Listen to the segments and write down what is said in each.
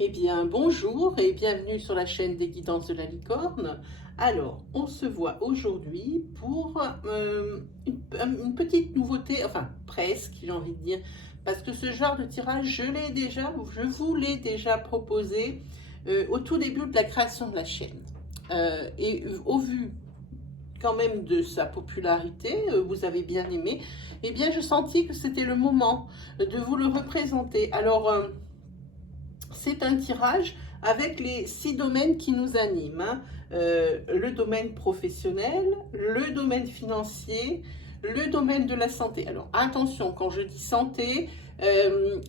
Eh bien, bonjour et bienvenue sur la chaîne des guidances de la licorne. Alors, on se voit aujourd'hui pour une petite nouveauté, enfin presque, j'ai envie de dire, parce que ce genre de tirage, je vous l'ai déjà proposé au tout début de la création de la chaîne. Et au vu quand même de sa popularité, vous avez bien aimé, eh bien, je sentis que c'était le moment de vous le représenter. Alors, c'est un tirage avec les 6 domaines qui nous animent, hein. Le domaine professionnel, le domaine financier, le domaine de la santé. Alors attention, quand je dis santé,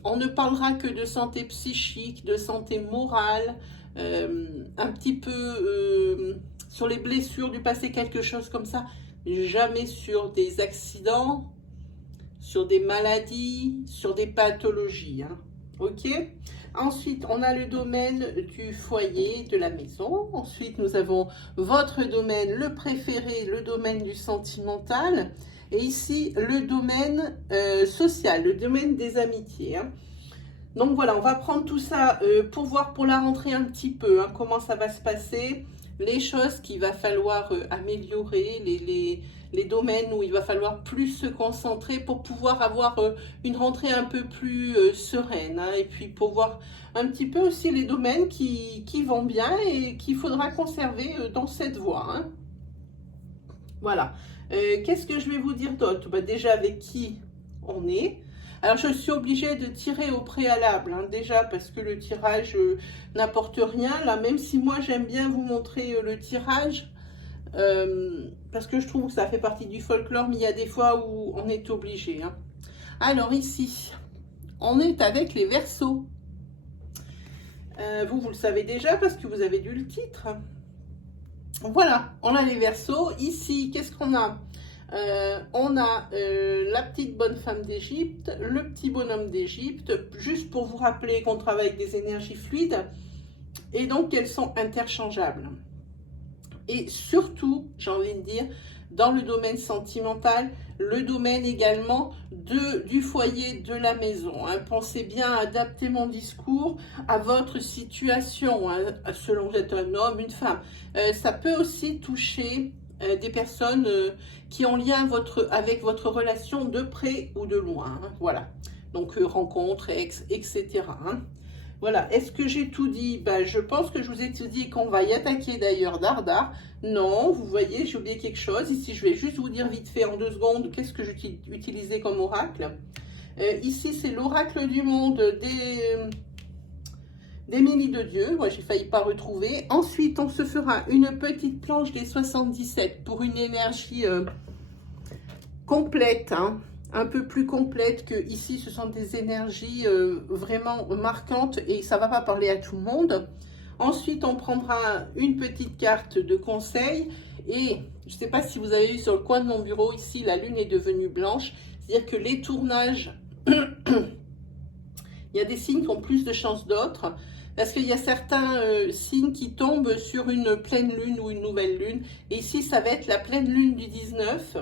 on ne parlera que de santé psychique, de santé morale, un petit peu sur les blessures du passé, quelque chose comme ça, jamais sur des accidents, sur des maladies, sur des pathologies, hein. Ok. Ensuite, on a le domaine du foyer, de la maison. Ensuite, nous avons votre domaine, le préféré, le domaine du sentimental. Et ici, le domaine social, le domaine des amitiés, hein. Donc voilà, on va prendre tout ça pour voir pour la rentrée un petit peu, hein, comment ça va se passer, les choses qu'il va falloir améliorer, les domaines où il va falloir plus se concentrer pour pouvoir avoir une rentrée un peu plus sereine, hein, et puis pour voir un petit peu aussi les domaines qui vont bien et qu'il faudra conserver dans cette voie, hein. Voilà. Qu'est-ce que je vais vous dire d'autre? Déjà avec qui on est. Alors je suis obligée de tirer au préalable, hein, déjà parce que le tirage n'apporte rien. Là, même si moi j'aime bien vous montrer le tirage, parce que je trouve que ça fait partie du folklore, mais il y a des fois où on est obligé, hein. Alors ici, on est avec les Verseaux. Vous le savez déjà parce que vous avez lu le titre. Voilà, on a les Verseaux. Ici, qu'est-ce qu'on a? On a la petite bonne femme d'Égypte, le petit bonhomme d'Égypte, juste pour vous rappeler qu'on travaille avec des énergies fluides et donc qu'elles sont interchangeables. Et surtout, j'ai envie de dire, dans le domaine sentimental, le domaine également du foyer, de la maison, hein. Pensez bien à adapter mon discours à votre situation, hein, selon que vous êtes un homme, une femme. Ça peut aussi toucher des personnes qui ont lien avec votre relation de près ou de loin, hein. Voilà, donc rencontres, ex, etc., hein. Voilà, est-ce que j'ai tout dit? Je pense que je vous ai tout dit qu'on va y attaquer d'ailleurs dardard. Non, vous voyez, j'ai oublié quelque chose. Ici, je vais juste vous dire vite fait en 2 secondes qu'est-ce que j'utilisais comme oracle. Ici, c'est l'oracle du monde d'Émilie de Dieu. Moi, j'ai failli pas retrouver. Ensuite, on se fera une petite planche des 77 pour une énergie complète, hein, un peu plus complète que ici. Ce sont des énergies vraiment marquantes et ça ne va pas parler à tout le monde. Ensuite, on prendra une petite carte de conseil et je ne sais pas si vous avez vu sur le coin de mon bureau, ici, la lune est devenue blanche. C'est-à-dire que les tournages, il y a des signes qui ont plus de chance d'autres parce qu'il y a certains signes qui tombent sur une pleine lune ou une nouvelle lune. Et ici, ça va être la pleine lune du 19.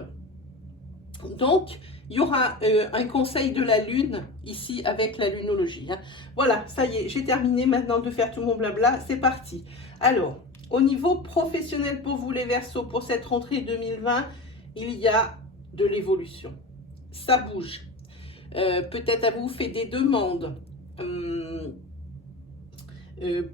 Donc, il y aura un conseil de la lune ici avec la lunologie, hein. Voilà, ça y est, j'ai terminé maintenant de faire tout mon blabla, c'est parti. Alors, au niveau professionnel pour vous les Verseaux, pour cette rentrée 2020, il y a de l'évolution. Ça bouge. Peut-être avez-vous fait des demandes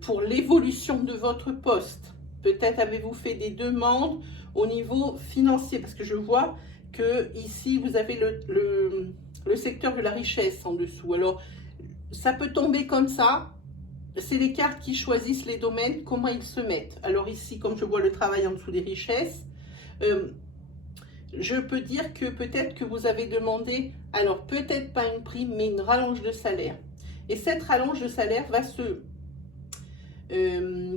pour l'évolution de votre poste. Peut-être avez-vous fait des demandes au niveau financier, parce que je vois que ici vous avez le secteur de la richesse en dessous. Alors ça peut tomber comme ça, c'est les cartes qui choisissent les domaines, comment ils se mettent. Alors ici, comme je vois le travail en dessous des richesses, je peux dire que peut-être que vous avez demandé, alors peut-être pas une prime, mais une rallonge de salaire. Et cette rallonge de salaire va se,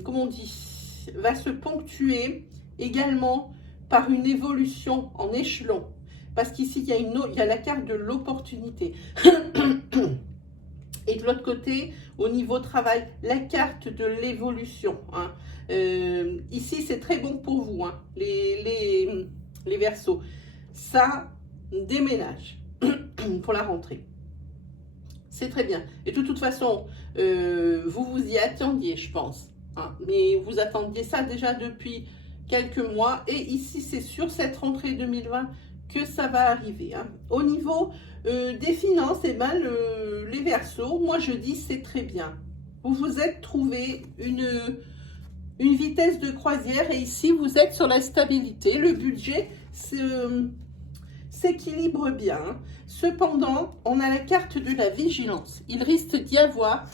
comment on dit, va se ponctuer également par une évolution en échelon. Parce qu'ici, il y a la carte de l'opportunité. Et de l'autre côté, au niveau travail, la carte de l'évolution, hein. Ici, c'est très bon pour vous, hein, les Verseaux. Ça déménage pour la rentrée. C'est très bien. Et de toute façon, Vous vous y attendiez, je pense. Hein. Mais vous attendiez ça déjà depuis quelques mois. Et ici, c'est sur cette rentrée 2020 que ça va arriver. Hein. Au niveau des finances, eh ben, les Verseaux, moi je dis c'est très bien. Vous vous êtes trouvé une vitesse de croisière et ici vous êtes sur la stabilité. Le budget s'équilibre bien. Cependant, on a la carte de la vigilance. Il risque d'y avoir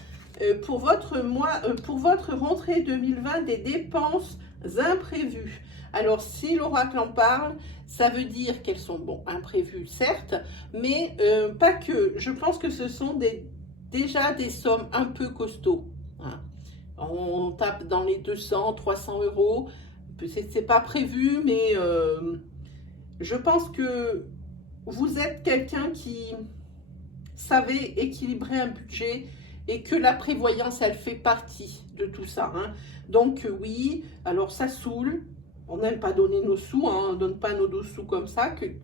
pour votre rentrée 2020 des dépenses imprévues. Alors, si l'oracle en parle, ça veut dire qu'elles sont, bon, imprévues, certes, mais pas que. Je pense que ce sont déjà des sommes un peu costauds. Hein. On tape dans les 200, 300 euros. C'est pas prévu, mais je pense que vous êtes quelqu'un qui savait équilibrer un budget et que la prévoyance, elle fait partie de tout ça. Hein. Donc oui, alors ça saoule. On n'aime pas donner nos sous, hein, on ne donne pas nos dos sous comme ça, peu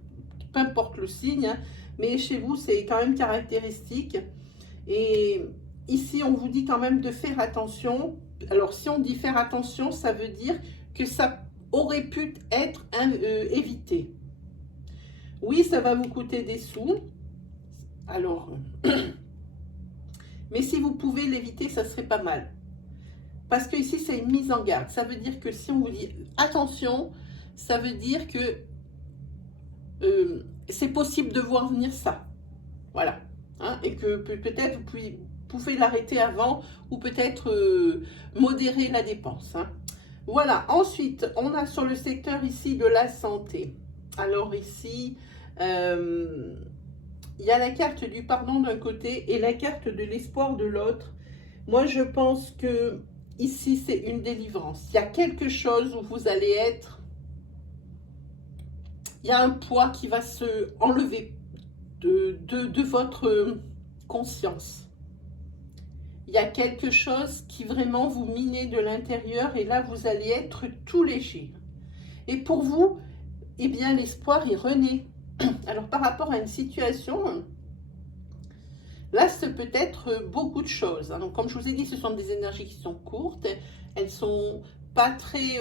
importe le signe. Hein, mais chez vous, c'est quand même caractéristique. Et ici, on vous dit quand même de faire attention. Alors, si on dit faire attention, ça veut dire que ça aurait pu être évité. Oui, ça va vous coûter des sous. Alors, mais si vous pouvez l'éviter, ça serait pas mal. Parce que ici, c'est une mise en garde. Ça veut dire que si on vous dit attention, ça veut dire que c'est possible de voir venir ça. Voilà. Hein, et que peut-être vous pouvez l'arrêter avant ou peut-être modérer la dépense. Hein. Voilà. Ensuite, on a sur le secteur ici de la santé. Alors ici, il y a la carte du pardon d'un côté et la carte de l'espoir de l'autre. Moi, je pense que ici, c'est une délivrance. Il y a quelque chose où vous allez être... Il y a un poids qui va se enlever de votre conscience. Il y a quelque chose qui vraiment vous minait de l'intérieur et là, vous allez être tout léger. Et pour vous, eh bien, l'espoir, il renaît. Alors, par rapport à une situation... Là, c'est peut-être beaucoup de choses. Hein. Donc, comme je vous ai dit, ce sont des énergies qui sont courtes. Elles ne sont pas très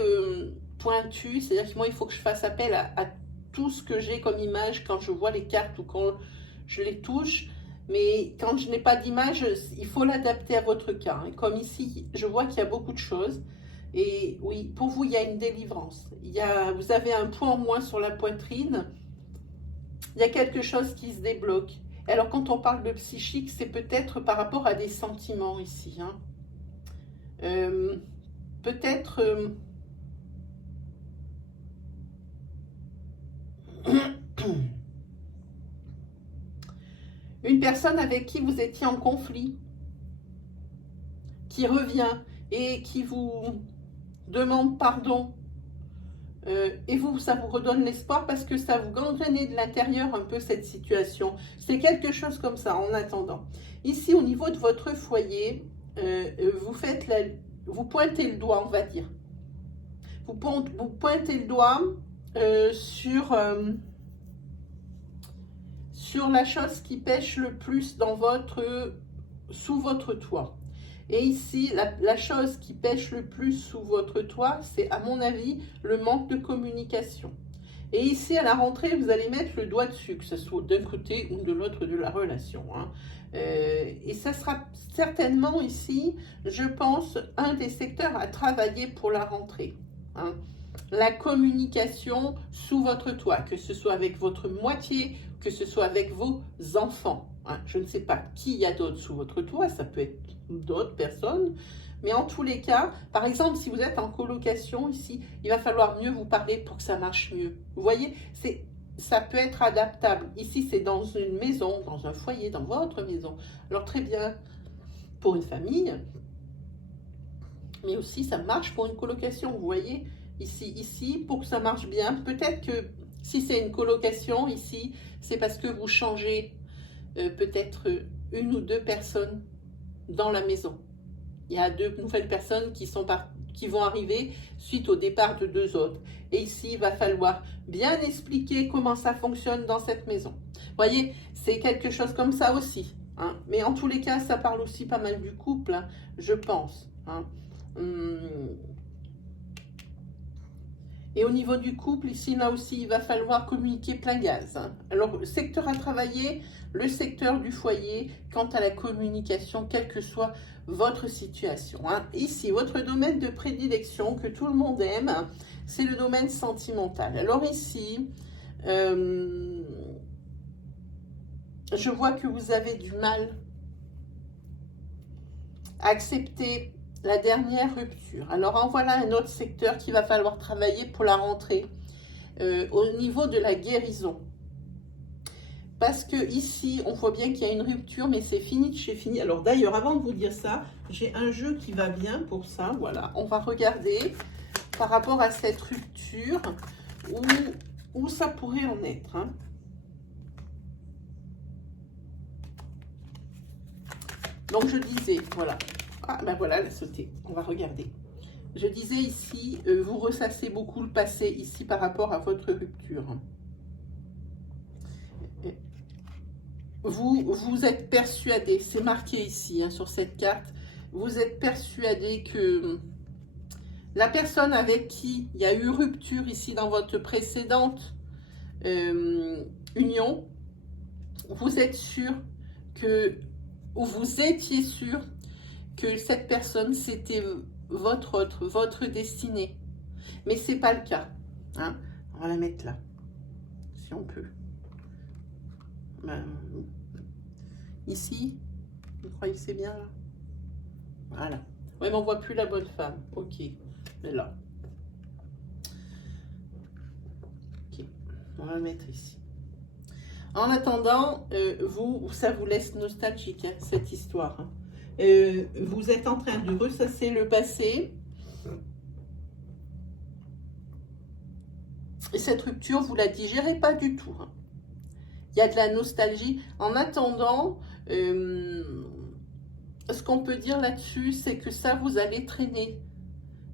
pointues. C'est-à-dire que moi, il faut que je fasse appel à tout ce que j'ai comme image quand je vois les cartes ou quand je les touche. Mais quand je n'ai pas d'image, il faut l'adapter à votre cas. Et comme ici, je vois qu'il y a beaucoup de choses. Et oui, pour vous, il y a une délivrance. Vous avez un point en moins sur la poitrine. Il y a quelque chose qui se débloque. Alors, quand on parle de psychique, c'est peut-être par rapport à des sentiments ici. Hein. Peut-être... une personne avec qui vous étiez en conflit, qui revient et qui vous demande pardon. Et vous, ça vous redonne l'espoir parce que ça vous gangrenait de l'intérieur un peu cette situation. C'est quelque chose comme ça en attendant. Ici, au niveau de votre foyer, vous pointez le doigt, on va dire. Vous pointez le doigt sur la chose qui pêche le plus sous votre toit. Et ici, la chose qui pêche le plus sous votre toit, c'est à mon avis le manque de communication. Et ici, à la rentrée, vous allez mettre le doigt dessus, que ce soit d'un côté ou de l'autre de la relation. Hein. Et ça sera certainement ici, je pense, un des secteurs à travailler pour la rentrée. Hein. La communication sous votre toit, que ce soit avec votre moitié, que ce soit avec vos enfants. Hein. Je ne sais pas qui il y a d'autre sous votre toit, ça peut être d'autres personnes, mais en tous les cas, par exemple, si vous êtes en colocation ici, il va falloir mieux vous parler pour que ça marche mieux. Vous voyez, ça peut être adaptable. Ici, c'est dans une maison, dans un foyer, dans votre maison. Alors très bien pour une famille, mais aussi ça marche pour une colocation. Vous voyez, ici, pour que ça marche bien, peut-être que si c'est une colocation ici, c'est parce que vous changez peut-être une ou deux personnes dans la maison. Il y a deux nouvelles personnes qui vont arriver suite au départ de deux autres. Et ici, il va falloir bien expliquer comment ça fonctionne dans cette maison. Vous voyez, c'est quelque chose comme ça aussi. hein. Mais en tous les cas, ça parle aussi pas mal du couple, hein, je pense. Hein. Et au niveau du couple, ici, là aussi, il va falloir communiquer plein gaz. Hein. Alors, le secteur à travailler, le secteur du foyer, quant à la communication, quelle que soit votre situation. Hein. Ici, votre domaine de prédilection que tout le monde aime, c'est le domaine sentimental. Alors ici, je vois que vous avez du mal à accepter la dernière rupture. Alors en voilà un autre secteur qu'il va falloir travailler pour la rentrée au niveau de la guérison. Parce que ici, on voit bien qu'il y a une rupture, mais c'est fini de chez fini. Alors d'ailleurs, avant de vous dire ça, j'ai un jeu qui va bien pour ça. Voilà, on va regarder par rapport à cette rupture où ça pourrait en être. Hein. Donc je disais, voilà. Ah ben voilà, elle a sauté. On va regarder. Je disais ici, vous ressassez beaucoup le passé ici par rapport à votre rupture. Vous êtes persuadé, c'est marqué ici hein, sur cette carte, vous êtes persuadé que la personne avec qui il y a eu rupture ici dans votre précédente union, vous êtes sûr que, ou vous étiez sûr que cette personne c'était votre destinée. Mais c'est pas le cas. Hein. On va la mettre là, si on peut. Ici, vous croyez que c'est bien là? Voilà. Oui, mais on voit plus la bonne femme. Ok. Mais là. Ok. On va la mettre ici. En attendant, ça vous laisse nostalgique, hein, cette histoire. Hein. Vous êtes en train de ressasser le passé. Et cette rupture, vous la digérez pas du tout. Hein. Il y a de la nostalgie. En attendant, ce qu'on peut dire là-dessus, c'est que ça, vous allez traîner.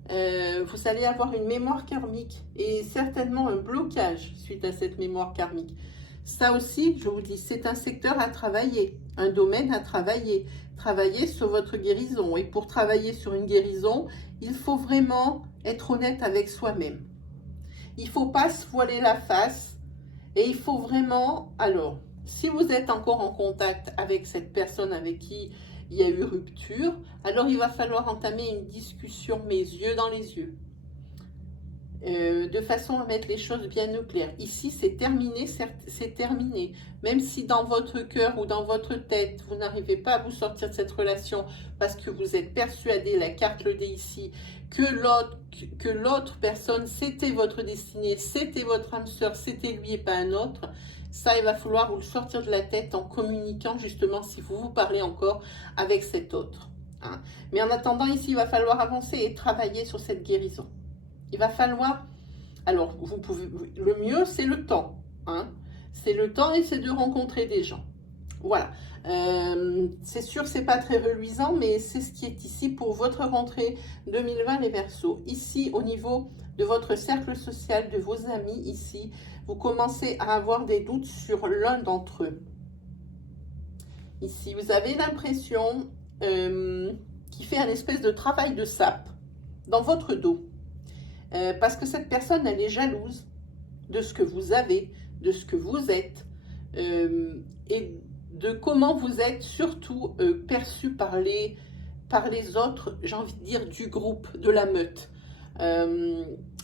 Vous allez avoir une mémoire karmique et certainement un blocage suite à cette mémoire karmique. Ça aussi, je vous dis, c'est un secteur à travailler, un domaine à travailler. Travailler sur votre guérison. Et pour travailler sur une guérison, il faut vraiment être honnête avec soi-même. Il ne faut pas se voiler la face. Et il faut vraiment, alors, si vous êtes encore en contact avec cette personne avec qui il y a eu rupture, alors il va falloir entamer une discussion, mes yeux dans les yeux, de façon à mettre les choses bien au clair. Ici, c'est terminé, c'est terminé. Même si dans votre cœur ou dans votre tête, vous n'arrivez pas à vous sortir de cette relation parce que vous êtes persuadé, la carte le dit ici, que l'autre personne, c'était votre destinée, c'était votre âme sœur, c'était lui et pas un autre. Ça, il va falloir vous le sortir de la tête en communiquant justement si vous vous parlez encore avec cet autre. Hein. Mais en attendant, ici, il va falloir avancer et travailler sur cette guérison. Il va falloir, alors vous pouvez, le mieux c'est le temps. Hein. C'est le temps et c'est de rencontrer des gens. Voilà. C'est sûr, c'est pas très reluisant, mais c'est ce qui est ici pour votre rentrée 2020 les Verseaux. Ici, au niveau de votre cercle social, de vos amis, ici, vous commencez à avoir des doutes sur l'un d'entre eux. Ici, vous avez l'impression qu'il fait un espèce de travail de sape dans votre dos. Parce que cette personne, elle est jalouse de ce que vous avez, de ce que vous êtes, et de comment vous êtes surtout perçu par les autres, j'ai envie de dire, du groupe, de la meute.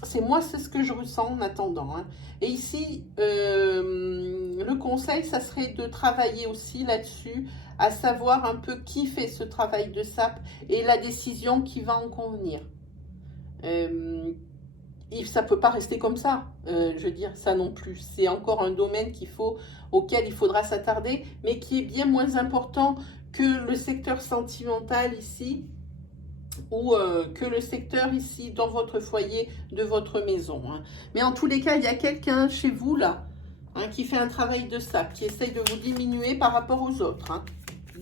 C'est ce que je ressens en attendant. Hein. Et ici, le conseil, ça serait de travailler aussi là-dessus, à savoir un peu qui fait ce travail de sape et la décision qui va en convenir. Et ça ne peut pas rester comme ça, je veux dire, ça non plus. C'est encore un domaine auquel il faudra s'attarder, mais qui est bien moins important que le secteur sentimental ici, ou que le secteur ici dans votre foyer de votre maison. Hein. Mais en tous les cas, il y a quelqu'un chez vous là, hein, qui fait un travail de sape, qui essaye de vous diminuer par rapport aux autres. Hein.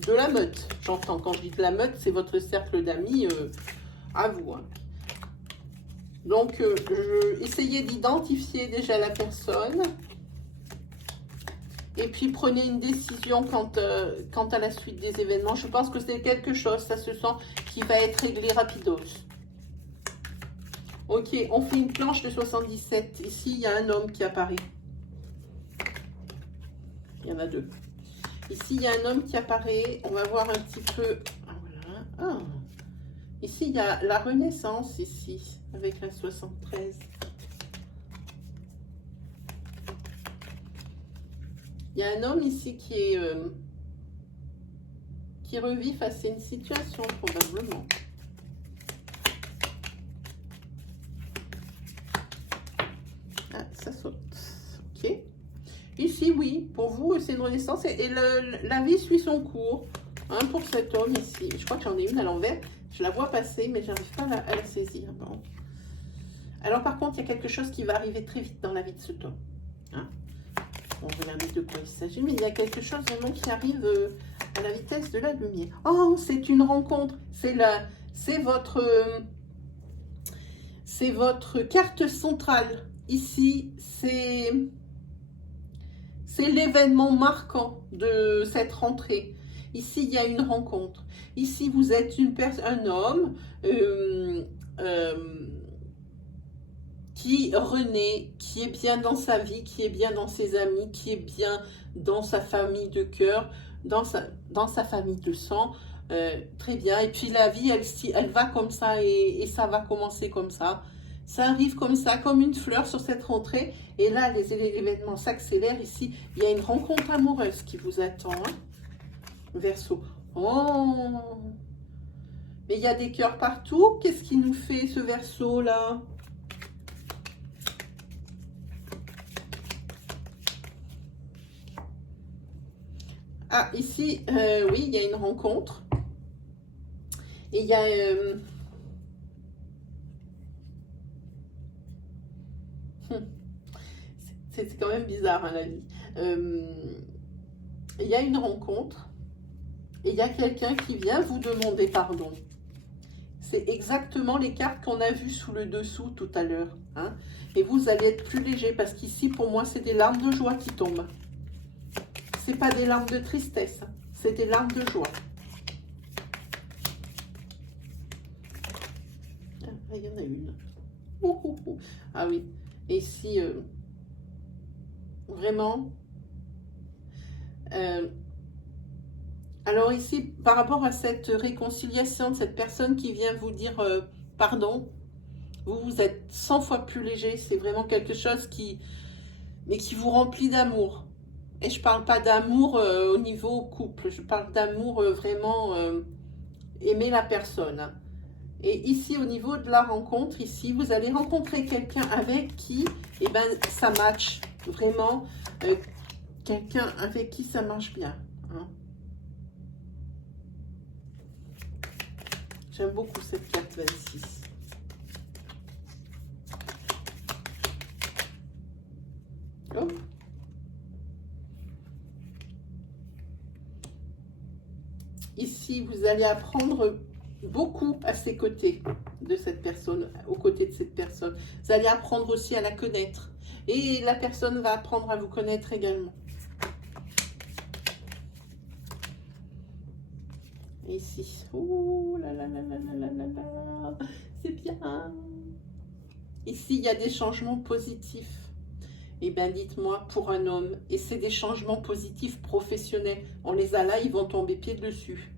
De la meute, j'entends. Quand je dis de la meute, c'est votre cercle d'amis à vous. Hein. Donc, essayez d'identifier déjà la personne. Et puis prenez une décision quant à la suite des événements. Je pense que c'est quelque chose, ça se sent, qui va être réglé rapidos. Ok, on fait une planche de 77. Ici, il y a un homme qui apparaît. Il y en a deux. Ici, il y a un homme qui apparaît. On va voir un petit peu. Ah, voilà. Ah. Ici, il y a la Renaissance, ici, avec la 73. Il y a un homme ici qui revit face à une situation, probablement. Ah, ça saute. Ok. Ici, oui, pour vous, c'est une renaissance et la vie suit son cours. Hein, pour cet homme ici. Je crois que j'en ai une à l'envers. Je la vois passer, mais je n'arrive pas à la saisir. Bon. Alors, par contre, il y a quelque chose qui va arriver très vite dans la vie de cet homme. Hein? On va regarder de quoi il s'agit, mais il y a quelque chose vraiment qui arrive à la vitesse de la lumière. Oh, c'est une rencontre. C'est votre carte centrale. Ici, c'est l'événement marquant de cette rentrée. Ici, il y a une rencontre. Ici, vous êtes un homme qui renaît, qui est bien dans sa vie, qui est bien dans ses amis, qui est bien dans sa famille de cœur, dans sa famille de sang. Très bien. Et puis la vie, elle va comme ça et ça va commencer comme ça. Ça arrive comme ça, comme une fleur sur cette rentrée. Et là, les événements s'accélèrent. Ici, il y a une rencontre amoureuse qui vous attend. Hein? Verseau. Oh! Mais il y a des cœurs partout. Qu'est-ce qui nous fait ce Verseau là? Ah, ici, oui, il y a une rencontre. Et il y a... c'est quand même bizarre, hein, la vie. Il y a une rencontre. Et il y a quelqu'un qui vient vous demander pardon. C'est exactement les cartes qu'on a vues sous le dessous tout à l'heure. Hein. Et vous allez être plus léger parce qu'ici, pour moi, c'est des larmes de joie qui tombent. C'est pas des larmes de tristesse, hein. C'est des larmes de joie. Ah, il y en a une. Ah oui. Et ici, vraiment... alors ici, par rapport à cette réconciliation de cette personne qui vient vous dire pardon, vous êtes 100 fois plus léger. C'est vraiment quelque chose qui vous remplit d'amour. Et je parle pas d'amour au niveau couple, je parle d'amour vraiment aimer la personne. Et ici, au niveau de la rencontre, ici, vous allez rencontrer quelqu'un avec qui, eh ben, ça match vraiment, quelqu'un avec qui ça marche bien. Hein. J'aime beaucoup cette carte 26. Oh. Ici, vous allez apprendre beaucoup à ses côtés de cette personne, aux côtés de cette personne. Vous allez apprendre aussi à la connaître. Et la personne va apprendre à vous connaître également. Et ici, oh là là là là là là là là, c'est bien. Ici, il y a des changements positifs. Eh bien, dites-moi, pour un homme, et c'est des changements positifs professionnels. On les a là, ils vont tomber pied dessus.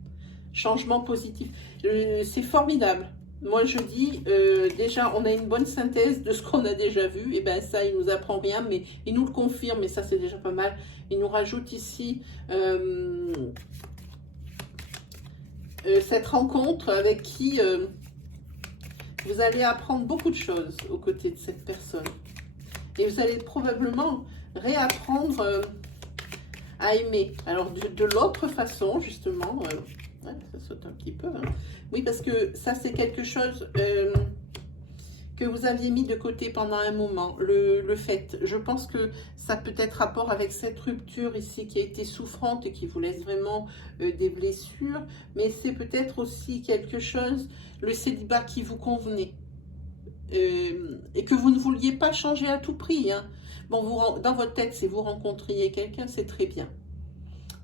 Changement positif. C'est formidable. Moi, je dis, déjà, on a une bonne synthèse de ce qu'on a déjà vu. Et bien, ça, il nous apprend rien, mais il nous le confirme, et ça, c'est déjà pas mal. Il nous rajoute ici cette rencontre avec qui vous allez apprendre beaucoup de choses aux côtés de cette personne. Et vous allez probablement réapprendre à aimer. Alors, de l'autre façon, justement... ouais, ça saute un petit peu. Hein. Oui, parce que ça, c'est quelque chose que vous aviez mis de côté pendant un moment, le fait. Je pense que ça peut être rapport avec cette rupture ici qui a été souffrante et qui vous laisse vraiment des blessures. Mais c'est peut-être aussi quelque chose, le célibat qui vous convenait. et que vous ne vouliez pas changer à tout prix. Hein. Bon, dans votre tête, si vous rencontriez quelqu'un, c'est très bien.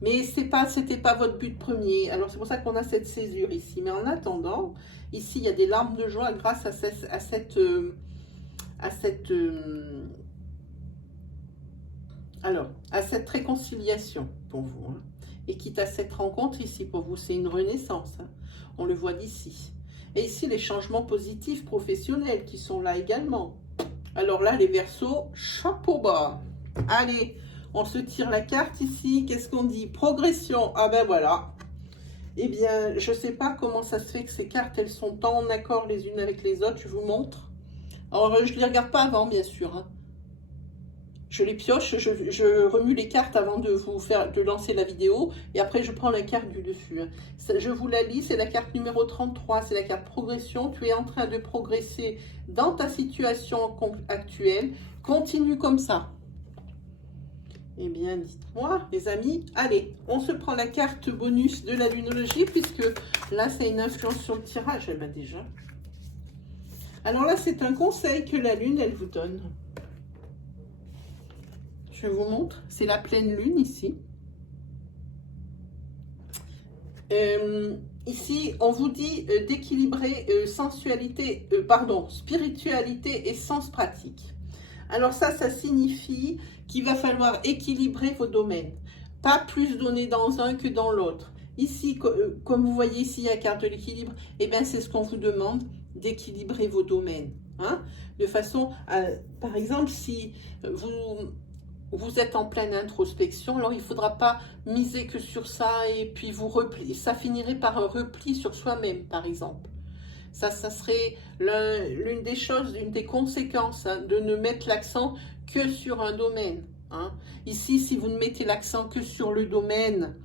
Mais c'était pas votre but premier. Alors c'est pour ça qu'on a cette césure ici. Mais en attendant, ici, il y a des larmes de joie grâce à cette réconciliation pour vous. Hein. Et quitte à cette rencontre ici, pour vous, c'est une renaissance. Hein. On le voit d'ici. Et ici, les changements positifs professionnels qui sont là également. Alors là, les Verseaux, chapeau bas. Allez, on se tire la carte ici. Qu'est-ce qu'on dit? Progression. Ah ben voilà. Eh bien, je ne sais pas comment ça se fait que ces cartes, elles sont en accord les unes avec les autres. Je vous montre. Alors, je ne les regarde pas avant, bien sûr. Hein. Je les pioche, je remue les cartes avant de lancer la vidéo. Et après, je prends la carte du dessus. Je vous la lis, c'est la carte numéro 33. C'est la carte progression. Tu es en train de progresser dans ta situation actuelle. Continue comme ça. Eh bien, dites-moi, les amis. Allez, on se prend la carte bonus de la lunologie, puisque là, c'est une influence sur le tirage. Eh bien, déjà. Alors là, c'est un conseil que la lune, elle vous donne. Je vous montre, c'est la pleine lune ici. Ici, on vous dit d'équilibrer spiritualité et sens pratique. Alors ça signifie qu'il va falloir équilibrer vos domaines. Pas plus donner dans un que dans l'autre. Ici, comme vous voyez ici, la carte de l'équilibre, eh bien, c'est ce qu'on vous demande, d'équilibrer vos domaines. Hein, de façon à, par exemple, si vous êtes en pleine introspection, alors il ne faudra pas miser que sur ça et puis vous replier. Ça finirait par un repli sur soi-même, par exemple. Ça serait l'une des choses, une des conséquences, hein, de ne mettre l'accent que sur un domaine. Hein. Ici, si vous ne mettez l'accent que sur le domaine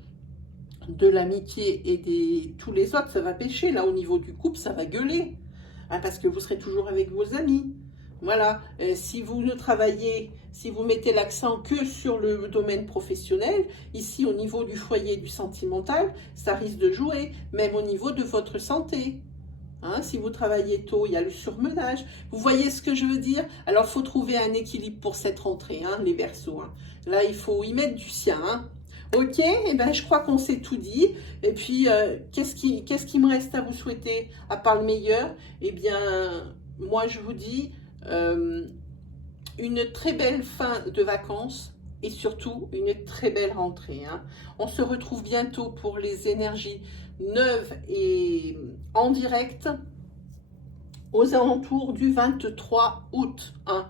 de l'amitié et tous les autres, ça va pêcher. Là, au niveau du couple, ça va gueuler. Hein, parce que vous serez toujours avec vos amis. Voilà, si vous mettez l'accent que sur le domaine professionnel, ici au niveau du foyer du sentimental, ça risque de jouer, même au niveau de votre santé. Hein, si vous travaillez tôt, il y a le surmenage. Vous voyez ce que je veux dire? Alors, il faut trouver un équilibre pour cette rentrée, hein, les Verseaux. Hein. Là, il faut y mettre du sien. Hein. Ok, eh ben, je crois qu'on s'est tout dit. Et puis, qu'est-ce qui me reste à vous souhaiter, à part le meilleur? Eh bien, moi, je vous dis une très belle fin de vacances et surtout une très belle rentrée. Hein. On se retrouve bientôt pour les énergies neuves et en direct aux alentours du 23 août. Hein,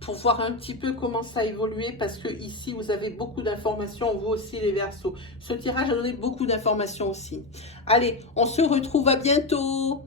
pour voir un petit peu comment ça a évolué, parce que ici vous avez beaucoup d'informations, vous aussi les Verseaux. Ce tirage a donné beaucoup d'informations aussi. Allez, on se retrouve à bientôt.